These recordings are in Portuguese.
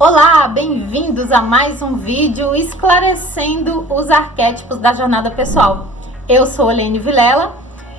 Olá, bem-vindos a mais um vídeo esclarecendo os arquétipos da jornada pessoal. Eu sou Olene Vilela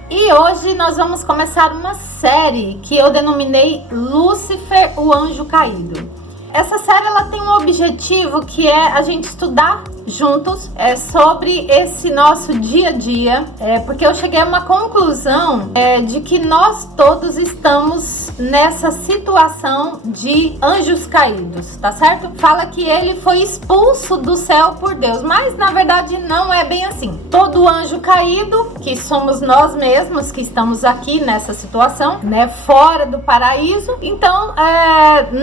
e hoje nós vamos começar uma série que eu denominei Lúcifer, o Anjo Caído. Essa série ela tem um objetivo que é a gente estudar juntos sobre esse nosso dia a dia, porque eu cheguei a uma conclusão de que nós todos estamos nessa situação de anjos caídos, tá certo? Fala que ele foi expulso do céu por Deus, mas na verdade não é bem assim. Todo anjo caído, que somos nós mesmos que estamos aqui nessa situação, né, fora do paraíso, então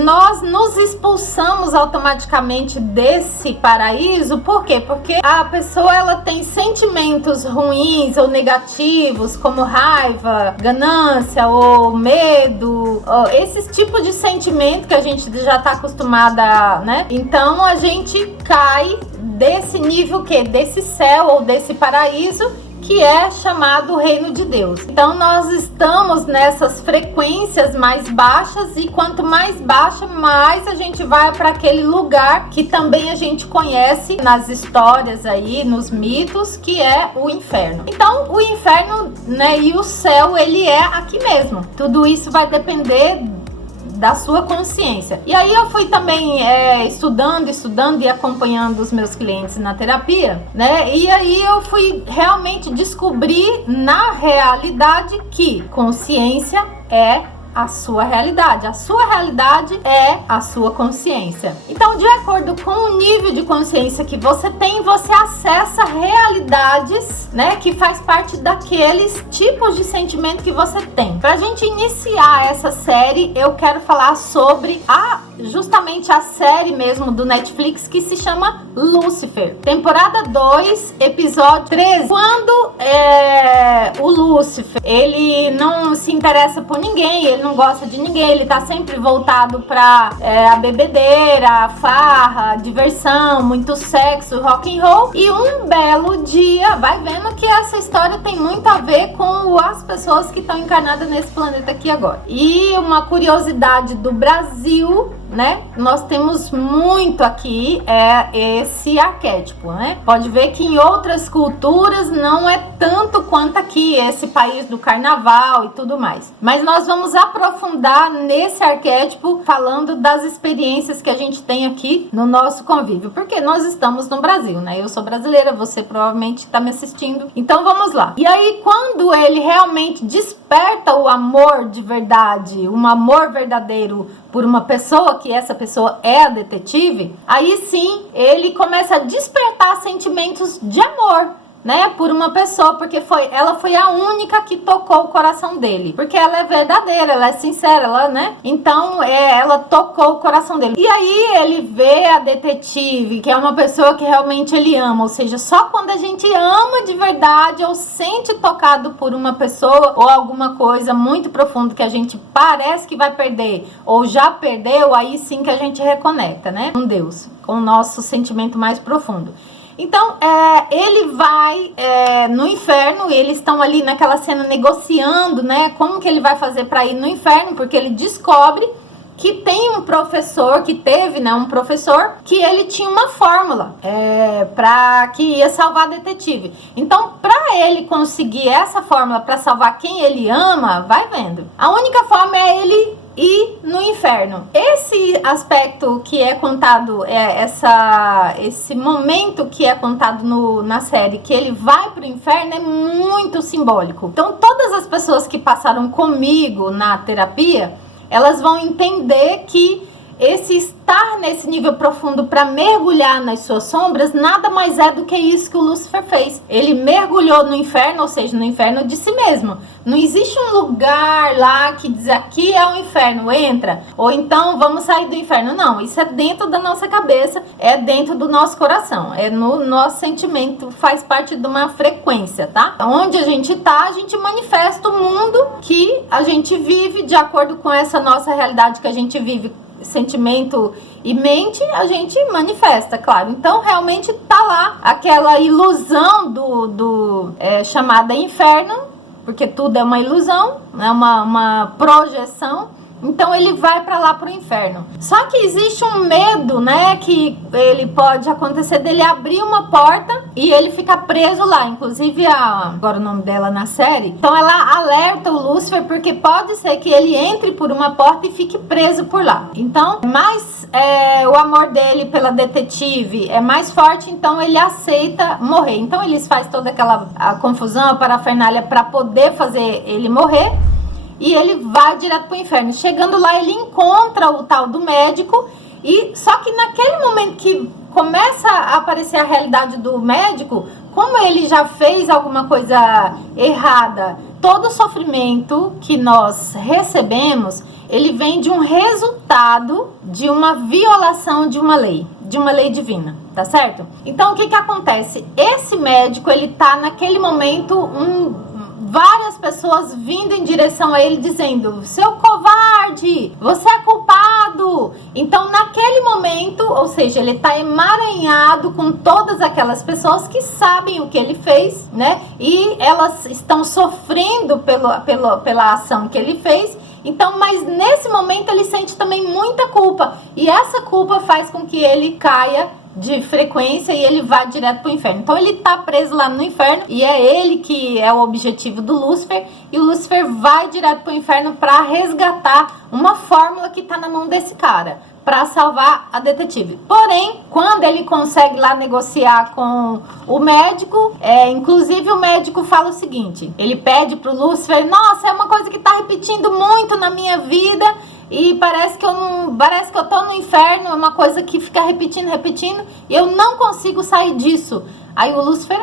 nós nos expulsamos automaticamente desse paraíso. Por quê? Porque a pessoa ela tem sentimentos ruins ou negativos, como raiva, ganância ou medo, esses tipos de sentimento que a gente já está acostumada, né? Então a gente cai desse nível desse céu ou desse paraíso que é chamado Reino de Deus. Então nós estamos nessas frequências mais baixas e quanto mais baixa, mais a gente vai para aquele lugar que também a gente conhece nas histórias aí, nos mitos, que é o inferno. Então o inferno, né, e o céu, ele é aqui mesmo. Tudo isso vai depender da sua consciência. E aí eu fui também estudando e acompanhando os meus clientes na terapia, né? E aí eu fui realmente descobrir na realidade que consciência é a sua realidade é a sua consciência. Então, de acordo com o nível de consciência que você tem, você acessa realidades, né, que faz parte daqueles tipos de sentimento que você tem. Pra gente iniciar essa série, eu quero falar sobre justamente a série mesmo do Netflix que se chama Lúcifer. Temporada 2, episódio 13. Quando o Lúcifer, ele não se interessa por ninguém, ele não gosta de ninguém, ele tá sempre voltado pra a bebedeira, a farra, diversão, muito sexo, rock and roll. E um belo dia, vai vendo que essa história tem muito a ver com as pessoas que estão encarnadas nesse planeta aqui agora. E uma curiosidade do Brasil, né? Nós temos muito aqui esse arquétipo, né? Pode ver que em outras culturas não é tanto quanto aqui, esse país do carnaval e tudo mais. Mas nós vamos aprofundar nesse arquétipo falando das experiências que a gente tem aqui no nosso convívio, porque nós estamos no Brasil, né? Eu sou brasileira, você provavelmente está me assistindo. Então vamos lá. E aí quando ele realmente desperta o amor de verdade, um amor verdadeiro por uma pessoa, que essa pessoa é a detetive, aí sim ele começa a despertar sentimentos de amor, né, por uma pessoa, porque ela foi a única que tocou o coração dele, porque ela é verdadeira, ela é sincera, ela, né, então ela tocou o coração dele. E aí ele vê a detetive, que é uma pessoa que realmente ele ama, ou seja, só quando a gente ama de verdade ou sente tocado por uma pessoa ou alguma coisa muito profunda que a gente parece que vai perder ou já perdeu, aí sim que a gente reconecta, né, com Deus, com o nosso sentimento mais profundo. Então, ele vai no inferno, e eles estão ali naquela cena negociando, né, como que ele vai fazer para ir no inferno, porque ele descobre que tem um professor, que teve, né, um professor, que ele tinha uma fórmula para que ia salvar a detetive. Então, para ele conseguir essa fórmula para salvar quem ele ama, vai vendo. A única forma é ele ir no inferno. Esse aspecto que é contado, esse momento que é contado na série, que ele vai pro inferno, é muito simbólico. Então todas as pessoas que passaram comigo na terapia, elas vão entender que esse estar nesse nível profundo para mergulhar nas suas sombras nada mais é do que isso que o Lúcifer fez. Ele mergulhou no inferno, ou seja, no inferno de si mesmo. Não existe um lugar lá que diz aqui é o inferno, entra, ou então vamos sair do inferno. Não, isso é dentro da nossa cabeça, é dentro do nosso coração, é no nosso sentimento, faz parte de uma frequência, tá? Onde a gente tá, a gente manifesta o mundo que a gente vive de acordo com essa nossa realidade que a gente vive, sentimento e mente, a gente manifesta, claro. Então realmente tá lá aquela ilusão do chamada inferno, porque tudo é uma ilusão, é uma projeção então ele vai para lá pro inferno. Só que existe um medo, né, que ele pode acontecer dele abrir uma porta e ele ficar preso lá. Inclusive, agora o nome dela na série. Então ela alerta o Lúcifer porque pode ser que ele entre por uma porta e fique preso por lá. Então, mas o amor dele pela detetive é mais forte, então ele aceita morrer. Então eles fazem toda aquela confusão, a parafernália para poder fazer ele morrer. E ele vai direto pro inferno. Chegando lá, ele encontra o tal do médico. E só que naquele momento que começa a aparecer a realidade do médico, como ele já fez alguma coisa errada, todo o sofrimento que nós recebemos, ele vem de um resultado de uma violação de uma lei divina, tá certo? Então, o que acontece? Esse médico, ele tá naquele momento, várias pessoas vindo em direção a ele dizendo: seu covarde, você é culpado. Então naquele momento, ou seja, ele está emaranhado com todas aquelas pessoas que sabem o que ele fez, né? E elas estão sofrendo pela ação que ele fez. Então, mas nesse momento ele sente também muita culpa. E essa culpa faz com que ele caia de frequência e ele vai direto pro inferno. Então ele tá preso lá no inferno e é ele que é o objetivo do Lúcifer, e o Lúcifer vai direto pro inferno para resgatar uma fórmula que tá na mão desse cara, para salvar a detetive. Porém, quando ele consegue lá negociar com o médico, inclusive o médico fala o seguinte, ele pede pro Lúcifer: nossa, é uma coisa que tá repetindo muito na minha vida, e parece que eu tô no inferno, é uma coisa que fica repetindo, e eu não consigo sair disso. Aí o Lúcifer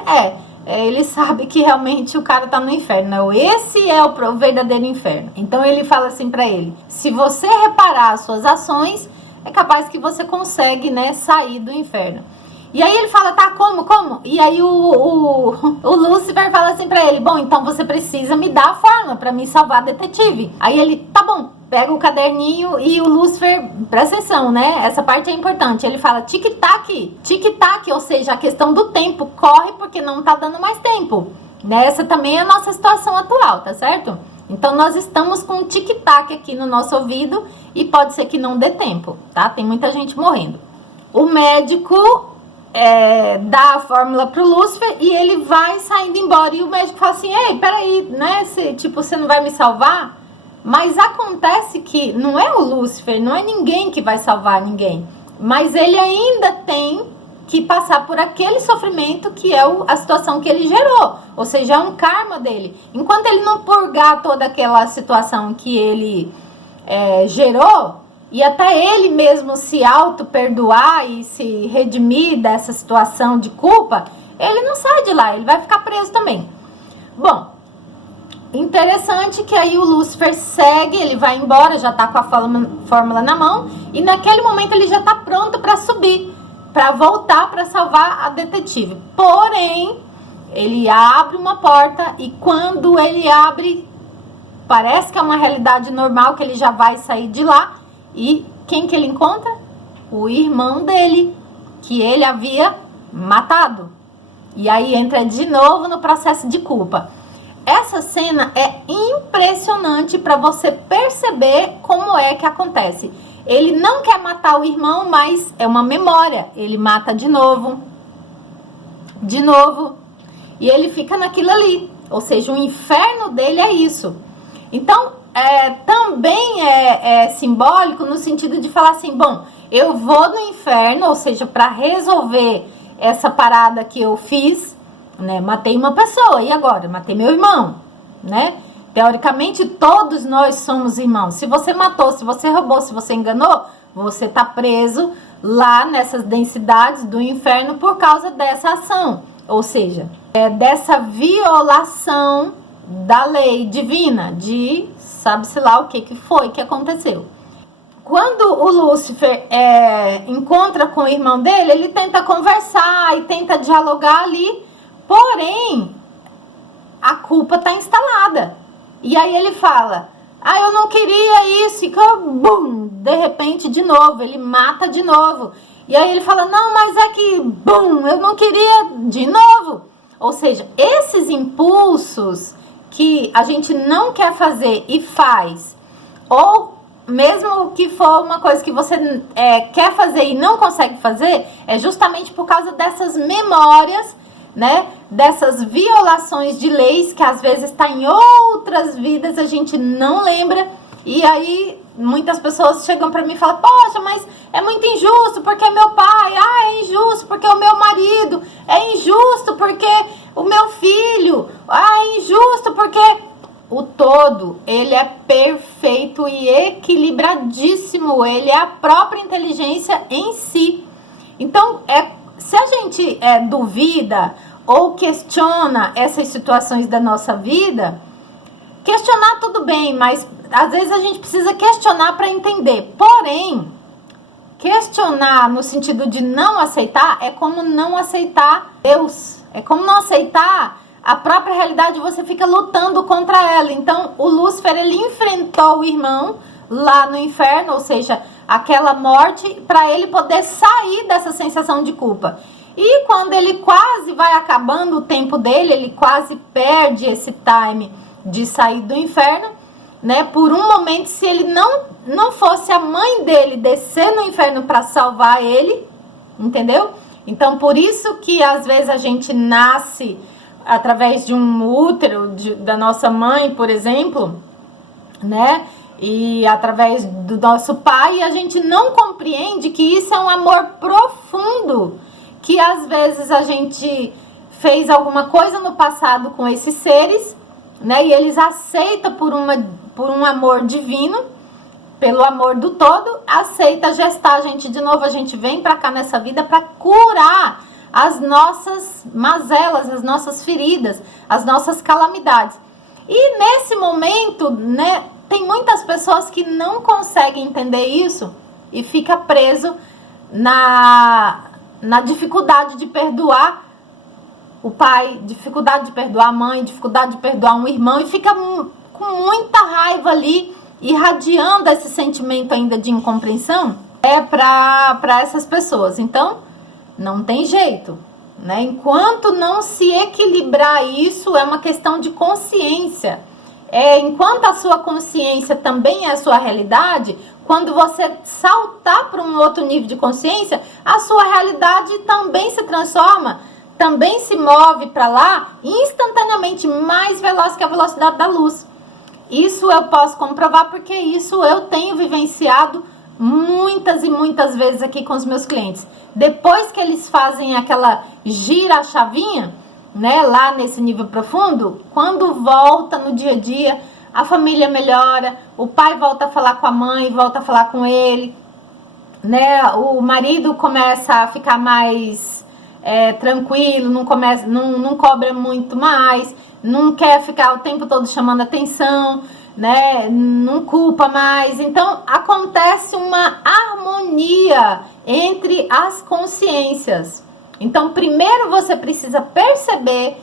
ele sabe que realmente o cara tá no inferno, né? Esse é o verdadeiro inferno. Então ele fala assim pra ele: se você reparar as suas ações, é capaz que você consegue, né, sair do inferno. E aí ele fala: tá, como? E aí o Lúcifer fala assim pra ele: bom, então você precisa me dar a fórmula pra me salvar a detetive. Aí ele: tá bom. Pega o caderninho e o Lúcifer, presta atenção, né? Essa parte é importante. Ele fala tic-tac, tic-tac, ou seja, a questão do tempo. Corre porque não tá dando mais tempo. Essa também é a nossa situação atual, tá certo? Então nós estamos com um tic-tac aqui no nosso ouvido e pode ser que não dê tempo, tá? Tem muita gente morrendo. O médico dá a fórmula pro Lúcifer e ele vai saindo embora. E o médico fala assim: ei, peraí, né? Você não vai me salvar? Mas acontece que não é o Lúcifer, não é ninguém que vai salvar ninguém. Mas ele ainda tem que passar por aquele sofrimento que é a situação que ele gerou. Ou seja, é um karma dele. Enquanto ele não purgar toda aquela situação que ele gerou, e até ele mesmo se auto-perdoar e se redimir dessa situação de culpa, ele não sai de lá, ele vai ficar preso também. Bom, interessante que aí o Lúcifer segue, ele vai embora, já tá com a fórmula na mão, e naquele momento ele já tá pronto para subir, para voltar para salvar a detetive. Porém, ele abre uma porta e quando ele abre, parece que é uma realidade normal, que ele já vai sair de lá, e quem que ele encontra? O irmão dele, que ele havia matado. E aí entra de novo no processo de culpa. Essa cena é impressionante para você perceber como é que acontece. Ele não quer matar o irmão, mas é uma memória. Ele mata de novo, e ele fica naquilo ali. Ou seja, o inferno dele é isso. Então, também é simbólico no sentido de falar assim: bom, eu vou no inferno, ou seja, para resolver essa parada que eu fiz, né? Matei uma pessoa, e agora? Matei meu irmão, né? Teoricamente, todos nós somos irmãos. Se você matou, se você roubou, se você enganou, você tá preso lá nessas densidades do inferno por causa dessa ação. Ou seja, dessa violação da lei divina, de sabe-se lá o que foi que aconteceu. Quando o Lúcifer encontra com o irmão dele, ele tenta conversar e tenta dialogar ali, porém, a culpa está instalada. E aí ele fala: eu não queria isso, e bum, de repente, de novo, ele mata de novo. E aí ele fala: não, mas é que, bum, eu não queria de novo. Ou seja, esses impulsos que a gente não quer fazer e faz, ou mesmo que for uma coisa que você quer fazer e não consegue fazer, é justamente por causa dessas memórias, né? Dessas violações de leis que às vezes está em outras vidas, a gente não lembra. E aí muitas pessoas chegam para mim e falam: poxa, mas é muito injusto porque meu pai, é injusto porque o meu marido, é injusto porque o meu filho, é injusto porque... O todo, ele é perfeito e equilibradíssimo, ele é a própria inteligência em si. Então, se a gente duvida ou questiona essas situações da nossa vida, questionar tudo bem, mas às vezes a gente precisa questionar para entender. Porém, questionar no sentido de não aceitar é como não aceitar Deus, é como não aceitar a própria realidade, você fica lutando contra ela. Então, o Lúcifer, ele enfrentou o irmão lá no inferno, ou seja, aquela morte, para ele poder sair dessa sensação de culpa. E quando ele quase vai acabando o tempo dele, ele quase perde esse time de sair do inferno, né? Por um momento, se ele não fosse a mãe dele descer no inferno para salvar ele, entendeu? Então, por isso que às vezes a gente nasce através de um útero da nossa mãe, por exemplo, né? E através do nosso pai, a gente não compreende que isso é um amor profundo, que às vezes a gente fez alguma coisa no passado com esses seres, né? E eles aceitam por um amor divino, pelo amor do todo, aceita gestar a gente de novo. A gente vem pra cá nessa vida para curar as nossas mazelas, as nossas feridas, as nossas calamidades. E nesse momento, né, tem muitas pessoas que não conseguem entender isso e fica preso na dificuldade de perdoar o pai, dificuldade de perdoar a mãe, dificuldade de perdoar um irmão, e fica com muita raiva ali, irradiando esse sentimento ainda de incompreensão para essas pessoas. Então, não tem jeito, né? Enquanto não se equilibrar isso, é uma questão de consciência. Enquanto a sua consciência também é a sua realidade, quando você saltar para um outro nível de consciência, a sua realidade também se transforma, também se move para lá instantaneamente, mais veloz que a velocidade da luz. Isso eu posso comprovar porque isso eu tenho vivenciado muitas e muitas vezes aqui com os meus clientes. Depois que eles fazem aquela gira a chavinha, né, lá nesse nível profundo, quando volta no dia a dia, a família melhora, o pai volta a falar com a mãe, volta a falar com ele, né, o marido começa a ficar mais tranquilo, não cobra muito mais, não quer ficar o tempo todo chamando atenção, né, não culpa mais. Então acontece uma harmonia entre as consciências. Então primeiro você precisa perceber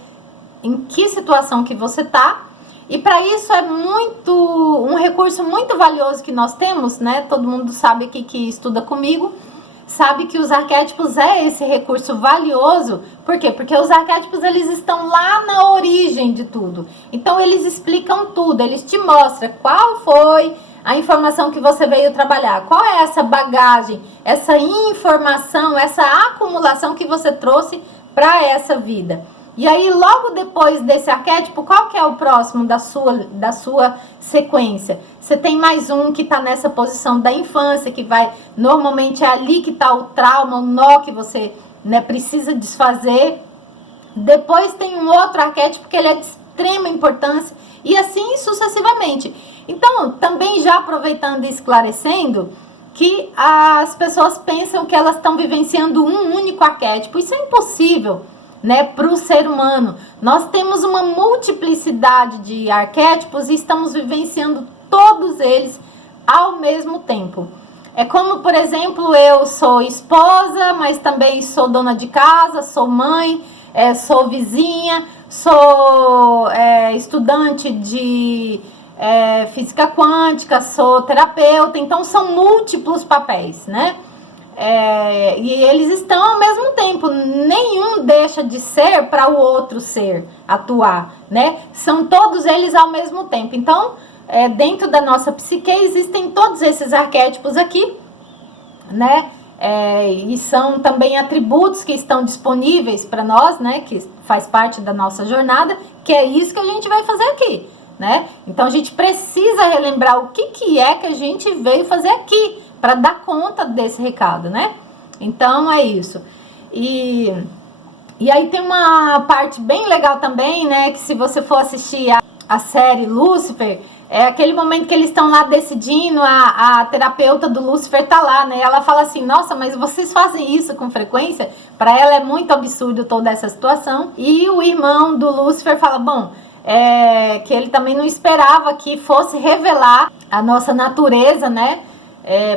em que situação que você tá, e para isso é um recurso muito valioso que nós temos, né? Todo mundo sabe aqui que estuda comigo, sabe que os arquétipos é esse recurso valioso. Por quê? Porque os arquétipos, eles estão lá na origem de tudo. Então eles explicam tudo, eles te mostram qual foi a informação que você veio trabalhar, qual é essa bagagem, essa informação, essa acumulação que você trouxe para essa vida. E aí, logo depois desse arquétipo, qual que é o próximo da sua sequência? Você tem mais um que está nessa posição da infância, que vai, normalmente é ali que está o trauma, o nó que você, né, precisa desfazer. Depois tem um outro arquétipo que ele é de extrema importância, e assim sucessivamente. Então, também já aproveitando e esclarecendo, que as pessoas pensam que elas estão vivenciando um único arquétipo. Isso é impossível, né, para o ser humano. Nós temos uma multiplicidade de arquétipos e estamos vivenciando todos eles ao mesmo tempo. É como, por exemplo, eu sou esposa, mas também sou dona de casa, sou mãe, sou vizinha, sou estudante de física quântica, sou terapeuta. Então são múltiplos papéis, né? E eles estão ao mesmo tempo, nenhum deixa de ser para o outro ser atuar, né? São todos eles ao mesmo tempo. Então, dentro da nossa psique existem todos esses arquétipos aqui, né? E são também atributos que estão disponíveis para nós, né? Que faz parte da nossa jornada, que é isso que a gente vai fazer aqui, né? Então a gente precisa relembrar o que é que a gente veio fazer aqui para dar conta desse recado, né? Então é isso. E aí tem uma parte bem legal também, né? Que se você for assistir a série Lúcifer, é aquele momento que eles estão lá decidindo, a terapeuta do Lúcifer tá lá, né? Ela fala assim, nossa, mas vocês fazem isso com frequência? Para ela é muito absurdo toda essa situação. E o irmão do Lúcifer fala, bom, que ele também não esperava que fosse revelar a nossa natureza, né?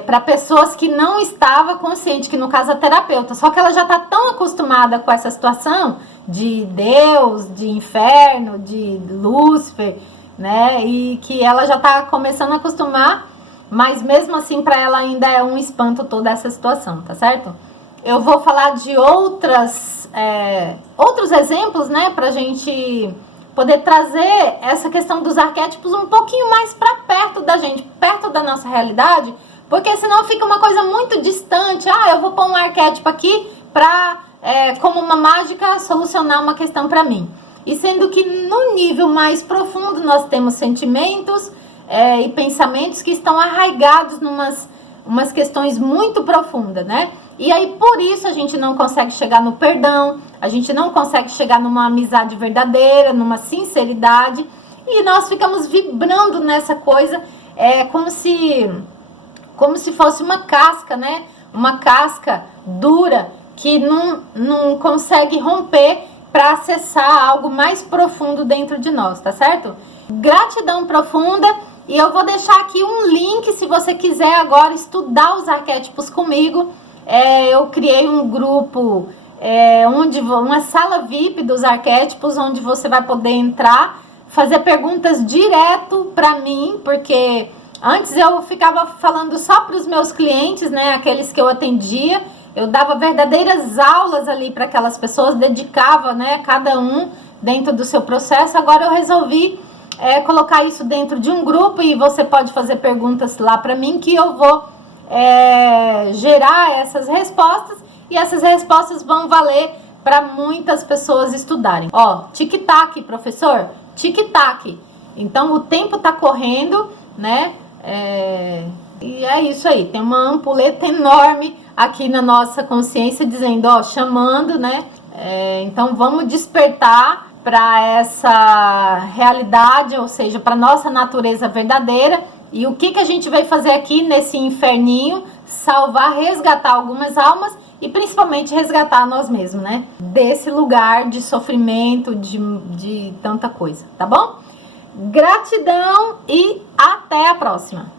Para pessoas que não estavam conscientes, que no caso a terapeuta, só que ela já está tão acostumada com essa situação de Deus, de inferno, de Lúcifer, né? E que ela já está começando a acostumar, mas mesmo assim para ela ainda é um espanto toda essa situação, tá certo? Eu vou falar de outros exemplos, né? Pra gente poder trazer essa questão dos arquétipos um pouquinho mais para perto da gente, perto da nossa realidade, porque senão fica uma coisa muito distante. Eu vou pôr um arquétipo aqui para, como uma mágica, solucionar uma questão para mim. E sendo que no nível mais profundo nós temos sentimentos e pensamentos que estão arraigados umas questões muito profundas, né? E aí por isso a gente não consegue chegar no perdão, a gente não consegue chegar numa amizade verdadeira, numa sinceridade, e nós ficamos vibrando nessa coisa, como se fosse uma casca, né? Uma casca dura que não consegue romper para acessar algo mais profundo dentro de nós, tá certo? Gratidão profunda, e eu vou deixar aqui um link se você quiser agora estudar os arquétipos comigo. Eu criei um grupo, uma sala VIP dos arquétipos, onde você vai poder entrar, fazer perguntas direto para mim, porque antes eu ficava falando só para os meus clientes, né, aqueles que eu atendia. Eu dava verdadeiras aulas ali para aquelas pessoas, dedicava, né, cada um dentro do seu processo. Agora eu resolvi colocar isso dentro de um grupo, e você pode fazer perguntas lá para mim, que eu vou gerar essas respostas, e essas respostas vão valer para muitas pessoas estudarem. Tic-tac, professor, tic-tac. Então o tempo tá correndo, né? E é isso aí, tem uma ampulheta enorme aqui na nossa consciência dizendo, chamando, né? Então vamos despertar para essa realidade, ou seja, para nossa natureza verdadeira. E o que a gente vai fazer aqui nesse inferninho? Salvar, resgatar algumas almas e principalmente resgatar nós mesmos, né? Desse lugar de sofrimento, de tanta coisa, tá bom? Gratidão e até a próxima!